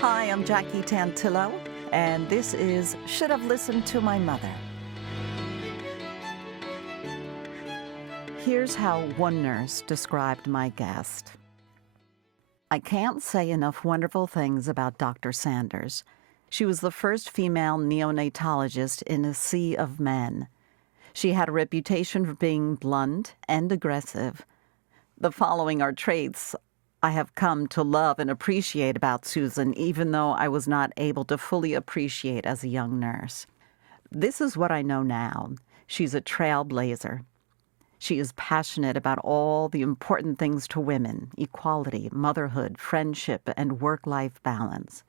Hi, I'm Jackie Tantillo, and this is Should Have Listened to My Mother. Here's how one nurse described my guest. I can't say enough wonderful things about Dr. Sanders. She was the first female neonatologist in a sea of men. She had a reputation for being blunt and aggressive. The following are traits I have come to love and appreciate about Susan, even though I was not able to fully appreciate as a young nurse. This is what I know now. She's a trailblazer. She is passionate about all the important things to women: equality, motherhood, friendship, and work-life balance.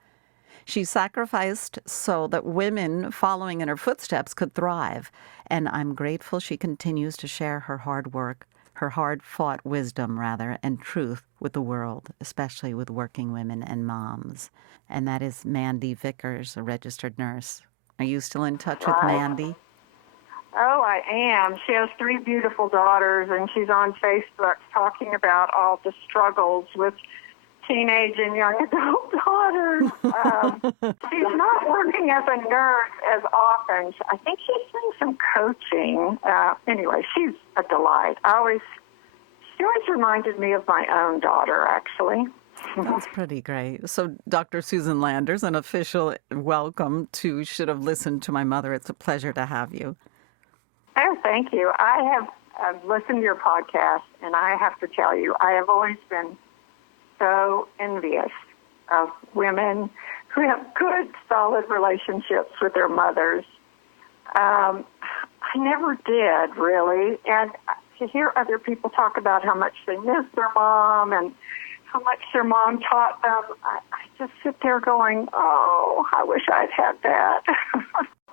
She sacrificed so that women following in her footsteps could thrive, and I'm grateful she continues to share her hard work, her hard-fought wisdom, and truth with the world, especially with working women and moms. And that is Mandy Vickers, a registered nurse. Are you still in touch with Mandy? Oh, I am. She has 3 beautiful daughters, and she's on Facebook talking about all the struggles with teenage and young adult daughters. She's not working as a nurse as often. I think she's doing some coaching. Anyway, she's a delight. She always reminded me of my own daughter, actually. That's pretty great. So, Dr. Susan Landers, an official welcome to Should Have Listened to My Mother. It's a pleasure to have you. Oh, thank you. I have listened to your podcast, and I have to tell you, I have always been so envious of women who have good, solid relationships with their mothers. I never did, really. And to hear other people talk about how much they miss their mom and how much their mom taught them, I just sit there going, oh, I wish I'd had that.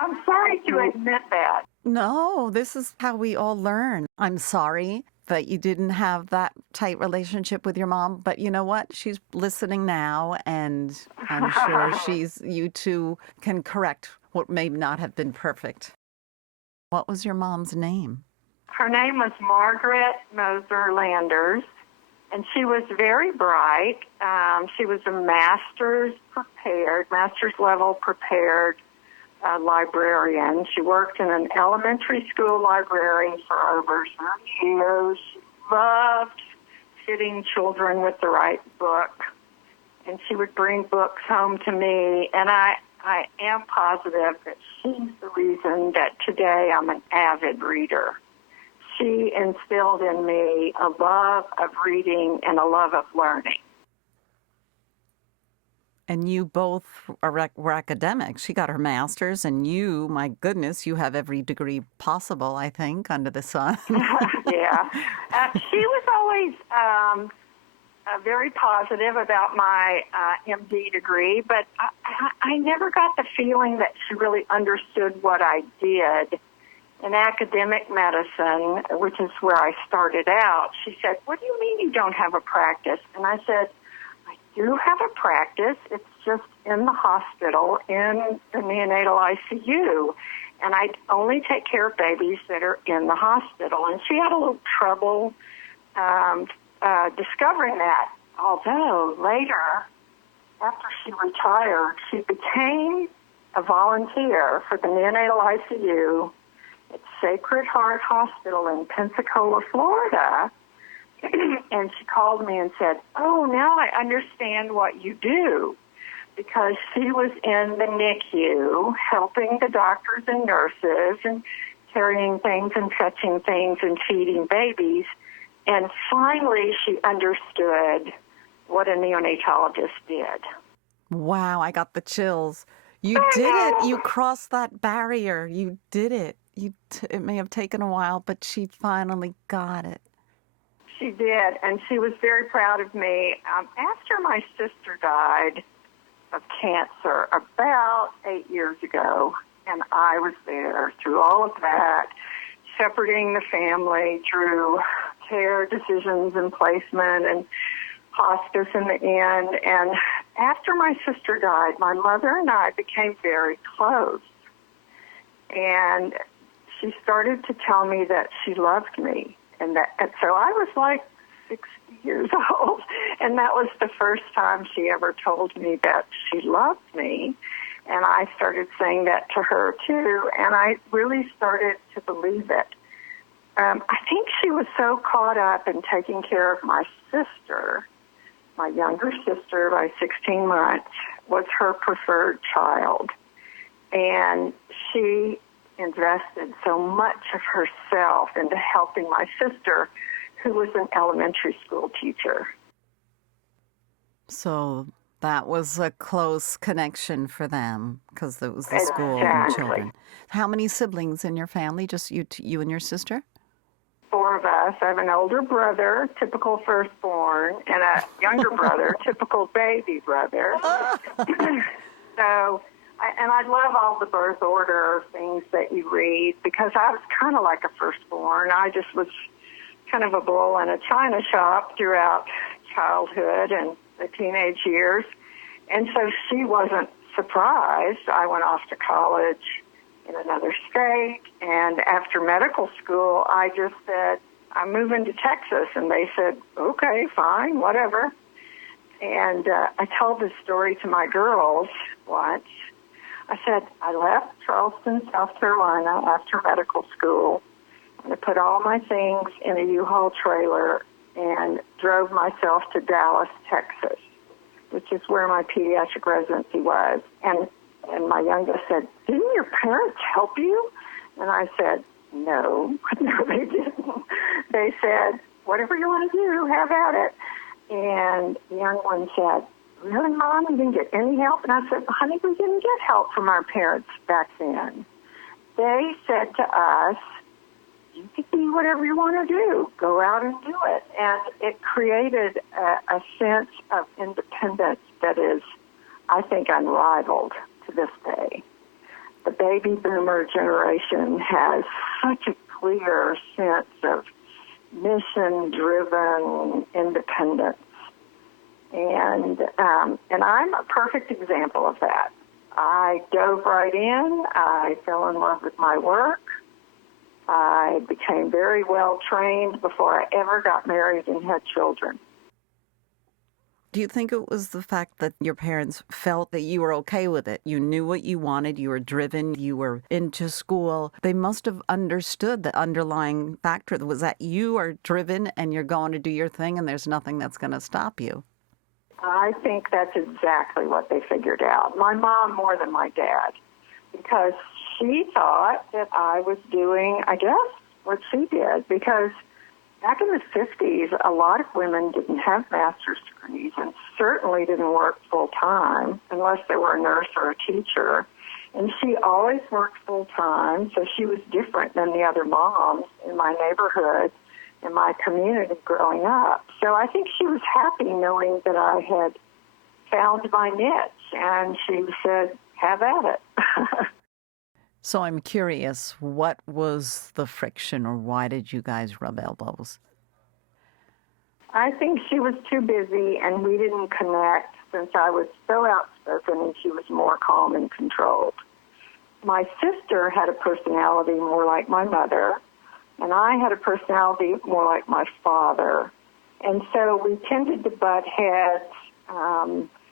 I'm sorry to admit that. No, this is how we all learn. I'm sorry that you didn't have that tight relationship with your mom, but you know what? She's listening now, and I'm sure you two can correct what may not have been perfect. What was your mom's name? Her name was Margaret Moser Landers, and she was very bright. She was a master's level prepared librarian. She worked in an elementary school library for over 30 years. She loved fitting children with the right book, and she would bring books home to me, and I am positive that she's the reason that today I'm an avid reader. She instilled in me a love of reading and a love of learning. And you both were academics. She got her master's, and you, my goodness, you have every degree possible, I think, under the sun. Yeah. She was always very positive about my MD degree, but I never got the feeling that she really understood what I did in academic medicine, which is where I started out. She said, "What do you mean you don't have a practice?" And I said, "I do have a practice. It's just in the hospital, in the neonatal ICU, and I only take care of babies that are in the hospital." And she had a little trouble discovering that, although later, after she retired, she became a volunteer for the neonatal ICU at Sacred Heart Hospital in Pensacola, Florida. And she called me and said, "Oh, now I understand what you do," because she was in the NICU helping the doctors and nurses and carrying things and fetching things and feeding babies. And finally, she understood what a neonatologist did. Wow, I got the chills. You did it. You crossed that barrier. You did it. It may have taken a while, but she finally got it. She did, and she was very proud of me. After my sister died of cancer about 8 years ago, and I was there through all of that, shepherding the family through care decisions and placement and hospice in the end. And after my sister died, my mother and I became very close. And she started to tell me that she loved me. And so I was like 60 years old. And that was the first time she ever told me that she loved me. And I started saying that to her, too. And I really started to believe it. I think she was so caught up in taking care of my sister. My younger sister, by 16 months, was her preferred child. And she invested so much of herself into helping my sister, who was an elementary school teacher. So that was a close connection for them because it was the school and the children. How many siblings in your family? Just you and your sister? 4 of us. I have an older brother, typical firstborn, and a younger brother, typical baby brother. I love all the birth order things that you read because I was kind of like a firstborn. I just was kind of a bull in a china shop throughout childhood and the teenage years. And so she wasn't surprised. I went off to college in another state, and after medical school, I just said, I'm moving to Texas, and they said, okay, fine, whatever. And I told this story to my girls once. I said, I left Charleston, South Carolina after medical school, and I put all my things in a U-Haul trailer and drove myself to Dallas, Texas, which is where my pediatric residency was. And my youngest said, didn't your parents help you? And I said, no, they didn't. They said, whatever you want to do, have at it. And the young one said, really, Mom, you didn't get any help? And I said, honey, we didn't get help from our parents back then. They said to us, you can do whatever you want to do. Go out and do it. And it created a sense of independence that is, I think, unrivaled to this day. The baby boomer generation has such a clear sense of mission-driven independence. And I'm a perfect example of that. I dove right in. I fell in love with my work. I became very well trained before I ever got married and had children. Do you think it was the fact that your parents felt that you were okay with it? You knew what you wanted, you were driven, you were into school. They must have understood the underlying factor was that you are driven and you're going to do your thing and there's nothing that's going to stop you. I think that's exactly what they figured out. My mom more than my dad, because she thought that I was doing, I guess, what she did, because back in the 50s, a lot of women didn't have master's degrees and certainly didn't work full-time unless they were a nurse or a teacher. And she always worked full-time, so she was different than the other moms in my neighborhood, in my community growing up. So I think she was happy knowing that I had found my niche, and she said, have at it. So I'm curious, what was the friction, or why did you guys rub elbows? I think she was too busy, and we didn't connect since I was so outspoken and she was more calm and controlled. My sister had a personality more like my mother, and I had a personality more like my father. And so we tended to butt heads.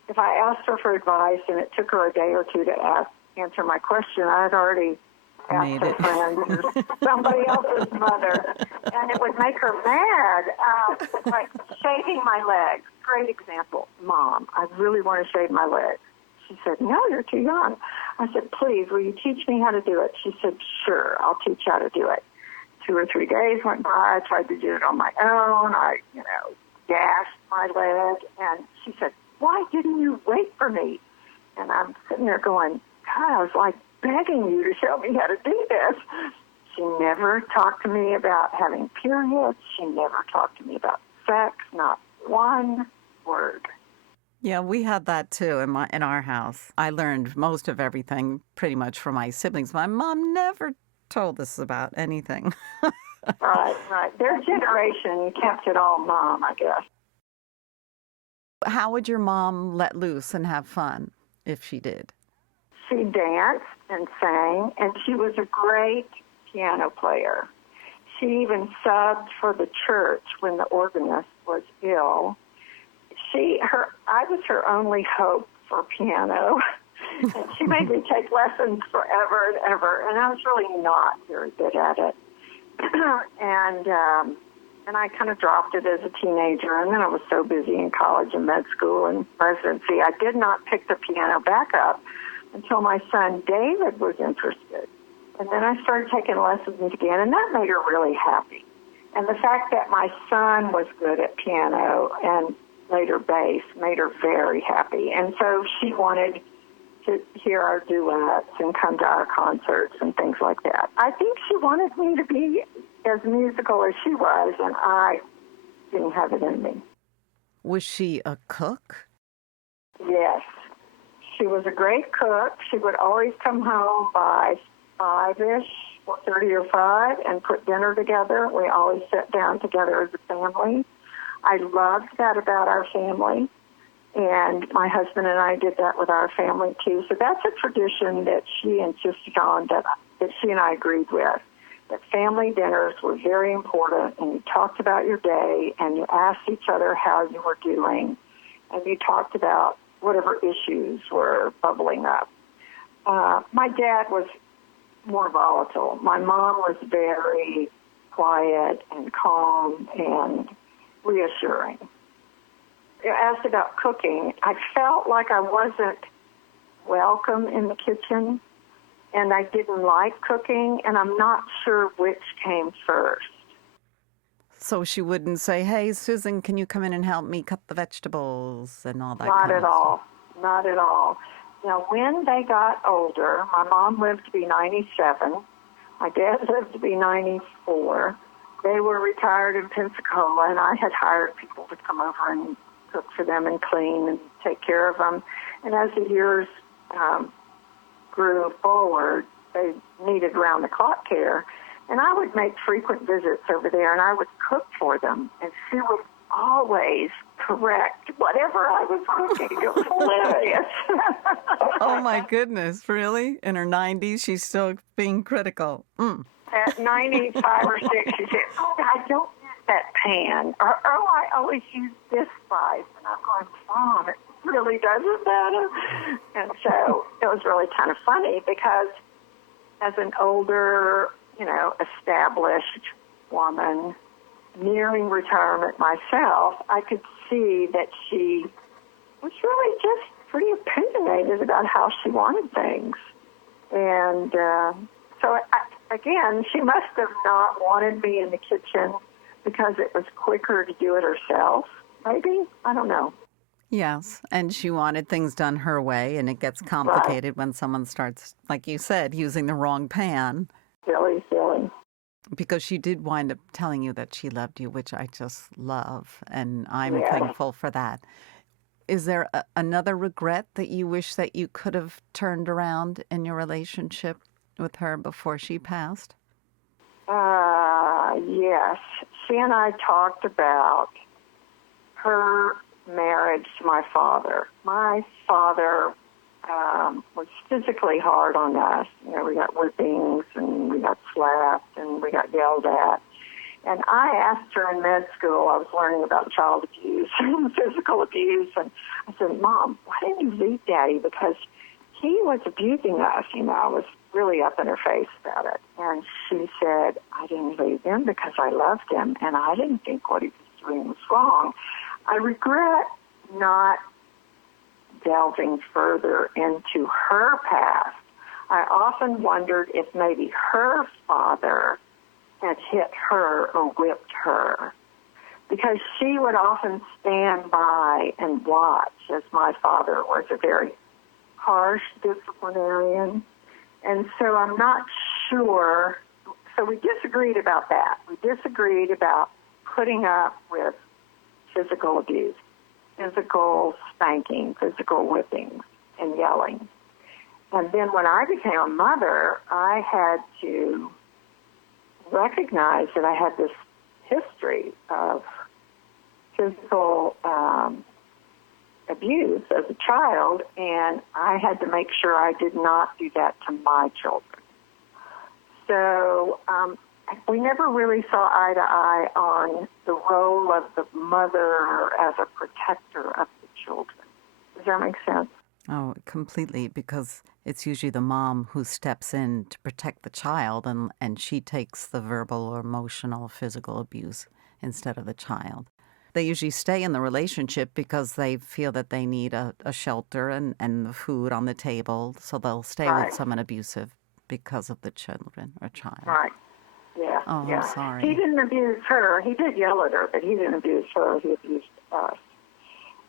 If I asked her for advice and it took her a day or two to answer my question, I had already asked her friend or somebody else's mother, and it would make her mad. Like shaving my legs. Great example. Mom, I really want to shave my legs. She said, no, you're too young. I said, please, will you teach me how to do it? She said, sure, I'll teach you how to do it. 2 or 3 days went by. I tried to do it on my own. I, gashed my leg. And she said, why didn't you wait for me? And I'm sitting there going, God, I was like begging you to show me how to do this. She never talked to me about having periods. She never talked to me about sex, not one word. Yeah, we had that too in our house. I learned most of everything pretty much from my siblings. My mom never told us about anything. Right. Their generation kept it all mom, I guess. How would your mom let loose and have fun if she did? She danced and sang, and she was a great piano player. She even subbed for the church when the organist was ill, I was her only hope for piano. And she made me take lessons forever and ever, and I was really not very good at it. And I kind of dropped it as a teenager, and then I was so busy in college and med school and residency, I did not pick the piano back up until my son David was interested. And then I started taking lessons again, and that made her really happy. And the fact that my son was good at piano and later bass made her very happy. And so she wanted to hear our duets and come to our concerts and things like that. I think she wanted me to be as musical as she was, and I didn't have it in me. Was she a cook? Yes. She was a great cook. She would always come home by 5-ish, 4:30 or 5, and put dinner together. We always sat down together as a family. I loved that about our family, and my husband and I did that with our family, too. So that's a tradition that she insisted on that she and I agreed with, that family dinners were very important, and you talked about your day, and you asked each other how you were doing, and you talked about whatever issues were bubbling up. My dad was more volatile. My mom was very quiet and calm and reassuring. You asked about cooking. I felt like I wasn't welcome in the kitchen, and I didn't like cooking, and I'm not sure which came first. So she wouldn't say, hey, Susan, can you come in and help me cut the vegetables and all that Not kind at of stuff? all. Not at all. Now, when they got older, my mom lived to be 97. My dad lived to be 94. They were retired in Pensacola, and I had hired people to come over and cook for them and clean and take care of them. And as the years grew forward, they needed round-the-clock care. And I would make frequent visits over there, and I would cook for them. And she would always correct whatever I was cooking. It was hilarious. Oh, my goodness. Really? In her 90s, she's still being critical. At 95 or 6, she said, oh, I don't use that pan. Or, oh, I always use this spice. And I'm going, Mom, it really doesn't matter. And so it was really kind of funny because as an older, established woman, nearing retirement myself, I could see that she was really just pretty opinionated about how she wanted things. And so, again, she must have not wanted me in the kitchen because it was quicker to do it herself, maybe. I don't know. Yes, and she wanted things done her way, and it gets complicated when someone starts, like you said, using the wrong pan. Silly. Because she did wind up telling you that she loved you, which I just love, and I'm thankful for that. Is there another regret that you wish that you could have turned around in your relationship with her before she passed? Yes. She and I talked about her marriage to my father. My father was physically hard on us. We got whippings and we got slapped and we got yelled at. And I asked her in med school, I was learning about child abuse and physical abuse, and I said, Mom, why didn't you leave Daddy? Because he was abusing us. I was really up in her face about it. And she said, I didn't leave him because I loved him, and I didn't think what he was doing was wrong. I regret not delving further into her past. I often wondered if maybe her father had hit her or whipped her, because she would often stand by and watch, as my father was a very harsh disciplinarian. And so I'm not sure. So we disagreed about that. We disagreed about putting up with physical abuse, physical spanking, physical whipping, and yelling. And then when I became a mother, I had to recognize that I had this history of physical abuse as a child, and I had to make sure I did not do that to my children. So we never really saw eye to eye on the role of the mother as a protector of the children. Does that make sense? Oh, completely, because it's usually the mom who steps in to protect the child, and she takes the verbal or emotional, physical abuse instead of the child. They usually stay in the relationship because they feel that they need a shelter and the food on the table, so they'll stay with someone abusive because of the children or child. Right. Yeah. Oh, yeah. I'm sorry. He didn't abuse her. He did yell at her, but he didn't abuse her. He abused us.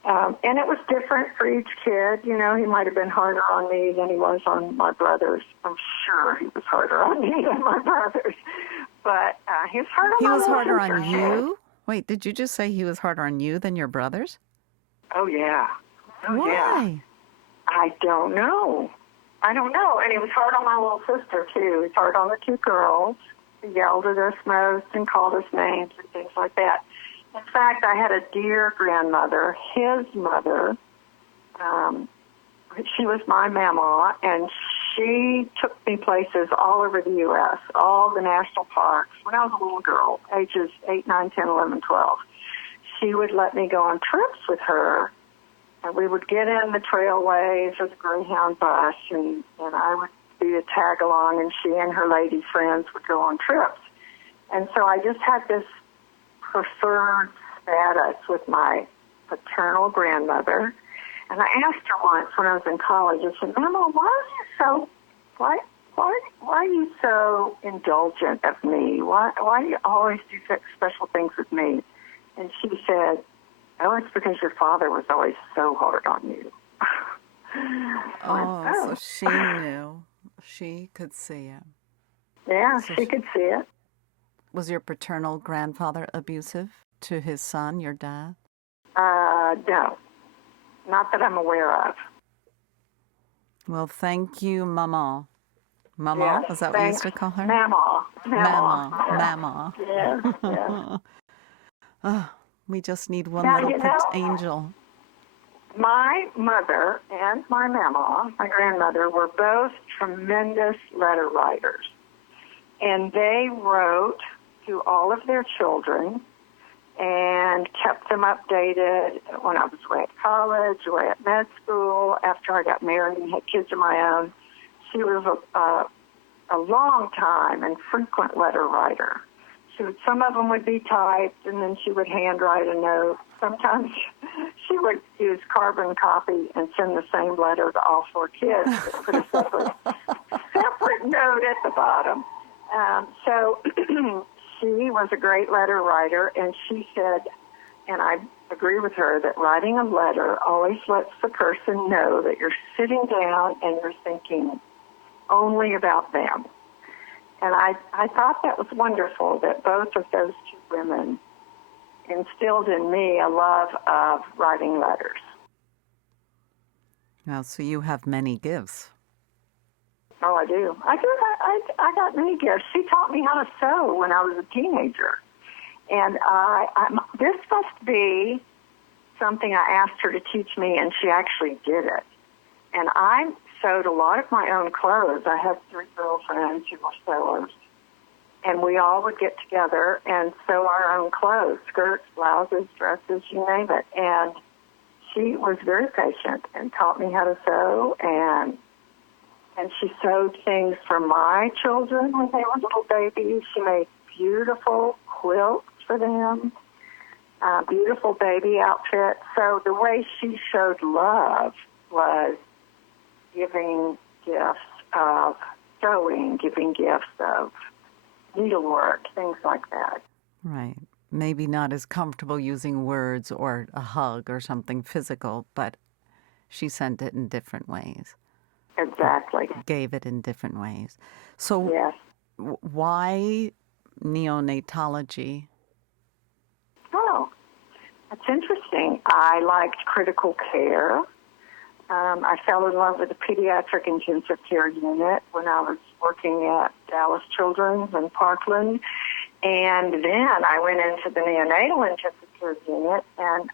And it was different for each kid. You know, he might have been harder on me than he was on my brothers. I'm sure he was harder on me than my brothers. But he was harder on my He was harder sister. on you? Wait, did you just say he was harder on you than your brothers? Oh, yeah. Oh, Why? Yeah. I don't know. And he was hard on my little sister, too. He was hard on the two girls. He yelled at us most and called us names and things like that. In fact, I had a dear grandmother, his mother. She was my mama, and she took me places all over the U.S., all the national parks. When I was a little girl, ages 8, 9, 10, 11, 12, she would let me go on trips with her, and we would get in the trailways or the Greyhound bus, and I would be a tag-along, and she and her lady friends would go on trips. And so I just had this preferred status with my paternal grandmother. And I asked her once when I was in college, I said, Mama, why are you so indulgent of me? Why do you always do such special things with me? And she said, oh, it's because your father was always so hard on you. So she knew. She could see it. Yeah, So she could see it. Was your paternal grandfather abusive to his son, your dad? No. Not that I'm aware of. Well, thank you, Mama. Mama? Yes, Is that what you used to call her? Mama. Mama. Yeah. We just need one Now, little angel. My mother and my mama, my grandmother, were both tremendous letter writers. And they wrote to all of their children and kept them updated when I was away at college, away at med school, after I got married and had kids of my own. She was a long time and frequent letter writer. Some of them would be typed, and then she would handwrite a note. Sometimes she would use carbon copy and send the same letter to all 4 kids, but put a separate note at the bottom. So she was a great letter writer, and she said, and I agree with her, that writing a letter always lets the person know that you're sitting down and you're thinking only about them. And I thought that was wonderful, that both of those 2 women instilled in me a love of writing letters. Well, so you have many gifts. Oh, I do. I got many gifts. She taught me how to sew when I was a teenager. And this must be something I asked her to teach me, and she actually did it. And I sewed a lot of my own clothes. I had 3 girlfriends who were sewers. And we all would get together and sew our own clothes, skirts, blouses, dresses, you name it. And she was very patient and taught me how to sew, and she sewed things for my children when they were little babies. She made beautiful quilts for them, beautiful baby outfits. So the way she showed love was giving gifts of sewing, giving gifts of needlework, things like that. Right. Maybe not as comfortable using words or a hug or something physical, but she sent it in different ways. Exactly. Gave it in different ways. So yes. Why neonatology? Oh, that's interesting. I liked critical care. I fell in love with the pediatric intensive care unit when I was working at Dallas Children's in Parkland. And then I went into the neonatal intensive care unit, and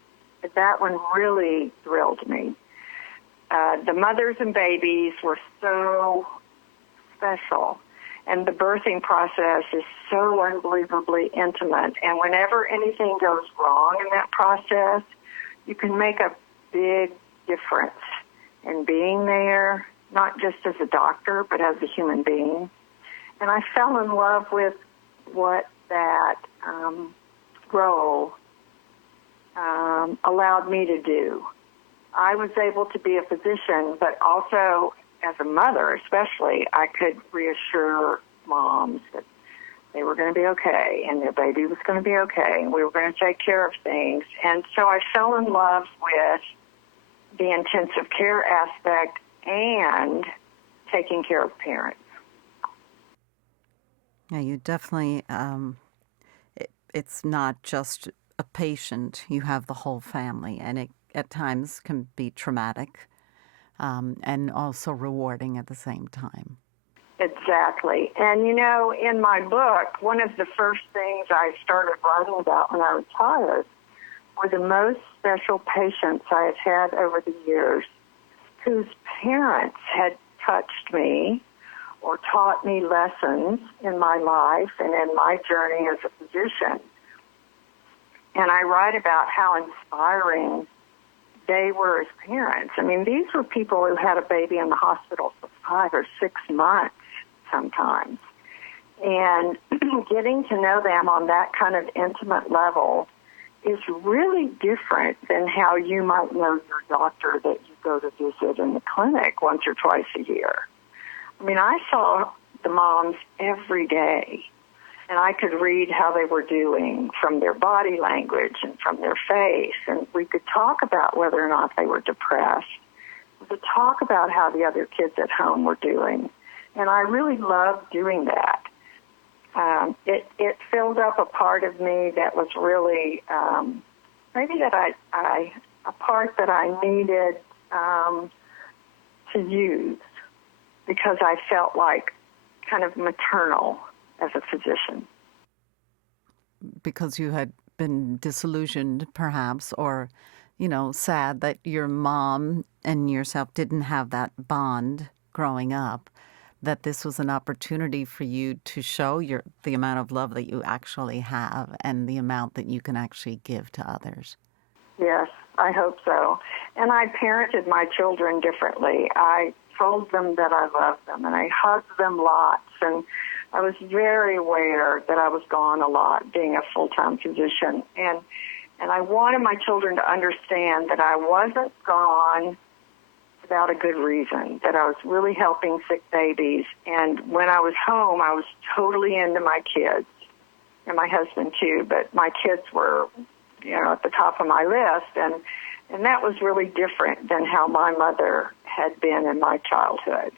that one really thrilled me. The mothers and babies were so special. And the birthing process is so unbelievably intimate. And whenever anything goes wrong in that process, you can make a big difference in being there, not just as a doctor, but as a human being. And I fell in love with what that role allowed me to do. I was able to be a physician, but also as a mother especially, I could reassure moms that they were going to be okay and their baby was going to be okay and we were going to take care of things. And so I fell in love with the intensive care aspect and taking care of parents. Yeah, you definitely, it's not just a patient. You have the whole family, and it at times can be traumatic and also rewarding at the same time. Exactly. And, in my book, one of the first things I started writing about when I retired were the most special patients I had had over the years whose parents had touched me or taught me lessons in my life and in my journey as a physician. And I write about how inspiring they were as parents. I mean, these were people who had a baby in the hospital for 5 or 6 months sometimes. And getting to know them on that kind of intimate level is really different than how you might know your doctor that you go to visit in the clinic once or twice a year. I mean, I saw the moms every day, and I could read how they were doing from their body language and from their face, and we could talk about whether or not they were depressed. We could talk about how the other kids at home were doing, and I really loved doing that. It filled up a part of me that was really maybe that a part that I needed to use because I felt like kind of maternal as a physician. Because you had been disillusioned, perhaps, or, sad that your mom and yourself didn't have that bond growing up, that this was an opportunity for you to show the amount of love that you actually have and the amount that you can actually give to others. Yes, I hope so. And I parented my children differently. I told them that I loved them, and I hugged them lots, and I was very aware that I was gone a lot, being a full-time physician. And I wanted my children to understand that I wasn't gone without a good reason, that I was really helping sick babies. And when I was home, I was totally into my kids, and my husband too, but my kids were, at the top of my list. And that was really different than how my mother had been in my childhood.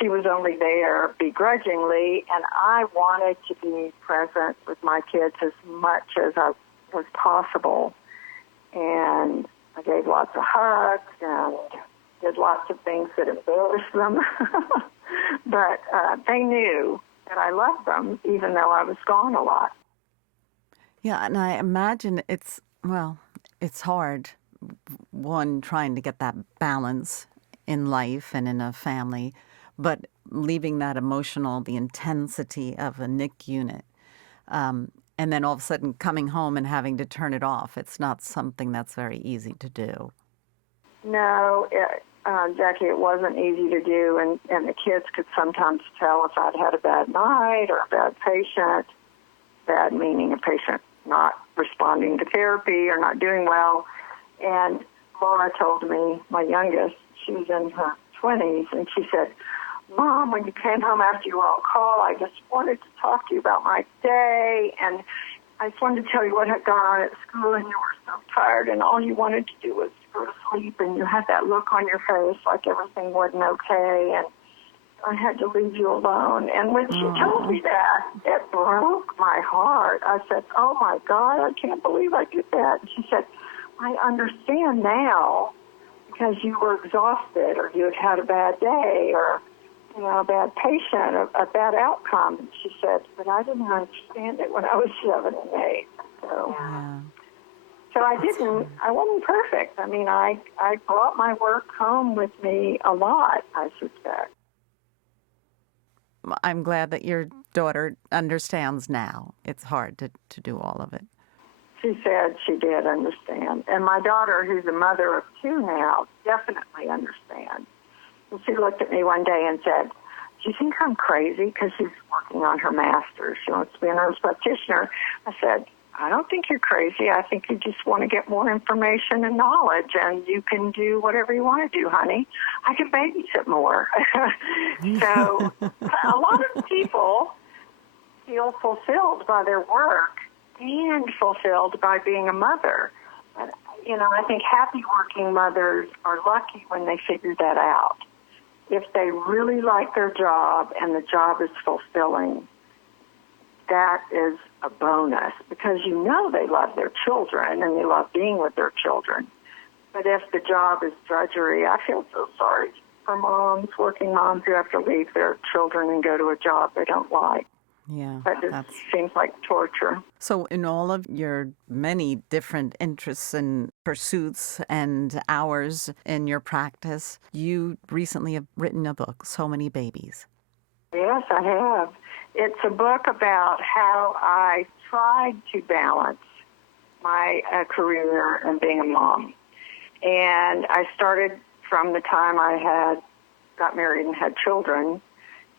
She was only there begrudgingly, and I wanted to be present with my kids as much as possible. And I gave lots of hugs and did lots of things that embarrassed them. But they knew that I loved them, even though I was gone a lot. Yeah, and I imagine it's hard, one, trying to get that balance in life and in a family, but leaving that the intensity of a NIC unit, and then all of a sudden coming home and having to turn it off. It's not something that's very easy to do. No, Jackie, it wasn't easy to do, and the kids could sometimes tell if I'd had a bad night or a bad patient, bad meaning a patient not responding to therapy or not doing well. And Laura told me, my youngest, she was in her 20s, and she said, Mom, when you came home after you were on call, I just wanted to talk to you about my day, and I just wanted to tell you what had gone on at school, and you were so tired, and all you wanted to do was go to sleep, and you had that look on your face like everything wasn't okay, and I had to leave you alone. And when she told me that, it broke my heart. I said, oh, my God, I can't believe I did that. And she said, I understand now because you were exhausted or you had a bad day or, a bad patient, a bad outcome. And she said, but I didn't understand it when I was 7 and 8. So, so I wasn't perfect. I mean, I brought my work home with me a lot, I suspect. I'm glad that your daughter understands now. It's hard to do all of it. She said she did understand. And my daughter, who's a mother of two now, definitely understands. And she looked at me one day and said, "Do you think I'm crazy?" Because she's working on her master's. She wants to be a nurse practitioner. I said, "I don't think you're crazy. I think you just want to get more information and knowledge, and you can do whatever you want to do, honey. I can babysit more." So a lot of people feel fulfilled by their work and fulfilled by being a mother. But, I think happy working mothers are lucky when they figure that out. If they really like their job and the job is fulfilling, that is a bonus because they love their children and they love being with their children. But if the job is drudgery, I feel so sorry for moms, working moms who have to leave their children and go to a job they don't like. Yeah, that just seems like torture. So in all of your many different interests and pursuits and hours in your practice, you recently have written a book, So Many Babies. Yes, I have. It's a book about how I tried to balance my career and being a mom. And I started from the time I got married and had children,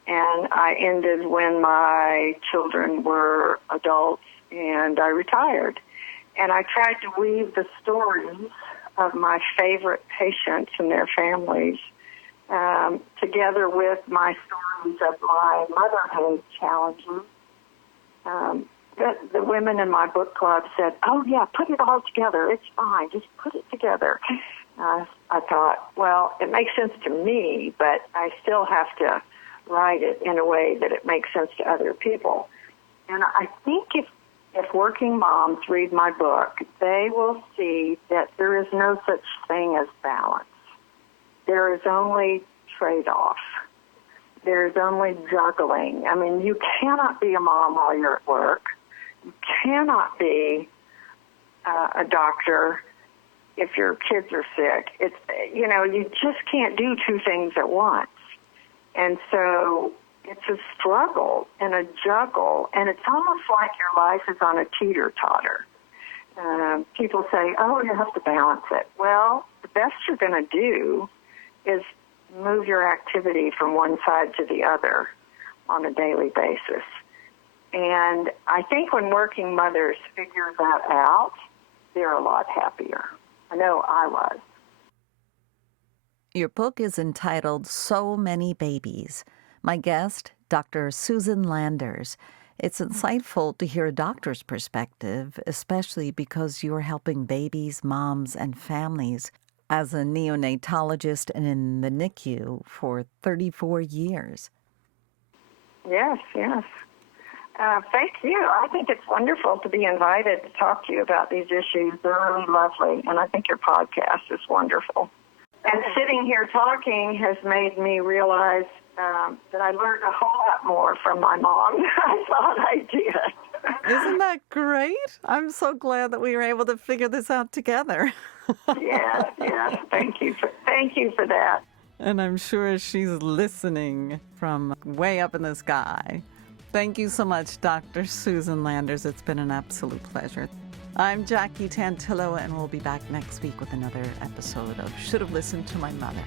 and I ended when my children were adults and I retired. And I tried to weave the stories of my favorite patients and their families together with my stories of my motherhood challenges. The women in my book club said, "Oh, yeah, put it all together. It's fine. Just put it together." I thought, well, it makes sense to me, but I still have to write it in a way that it makes sense to other people. And I think if working moms read my book, they will see that there is no such thing as balance. There is only trade-off. There is only juggling. I mean, you cannot be a mom while you're at work. You cannot be a doctor if your kids are sick. You just can't do two things at once. And so it's a struggle and a juggle, and it's almost like your life is on a teeter-totter. People say, "Oh, you have to balance it." Well, the best you're going to do is move your activity from one side to the other on a daily basis. And I think when working mothers figure that out, they're a lot happier. I know I was. Your book is entitled So Many Babies. My guest, Dr. Susan Landers. It's insightful to hear a doctor's perspective, especially because you're helping babies, moms, and families as a neonatologist and in the NICU for 34 years. Yes. Thank you. I think it's wonderful to be invited to talk to you about these issues. They're really lovely, and I think your podcast is wonderful. And sitting here talking has made me realize that I learned a whole lot more from my mom than I thought I did. Isn't that great? I'm so glad that we were able to figure this out together. Yes. Thank you for that. And I'm sure she's listening from way up in the sky. Thank you so much, Dr. Susan Landers. It's been an absolute pleasure. I'm Jackie Tantillo, and we'll be back next week with another episode of Should Have Listened to My Mother.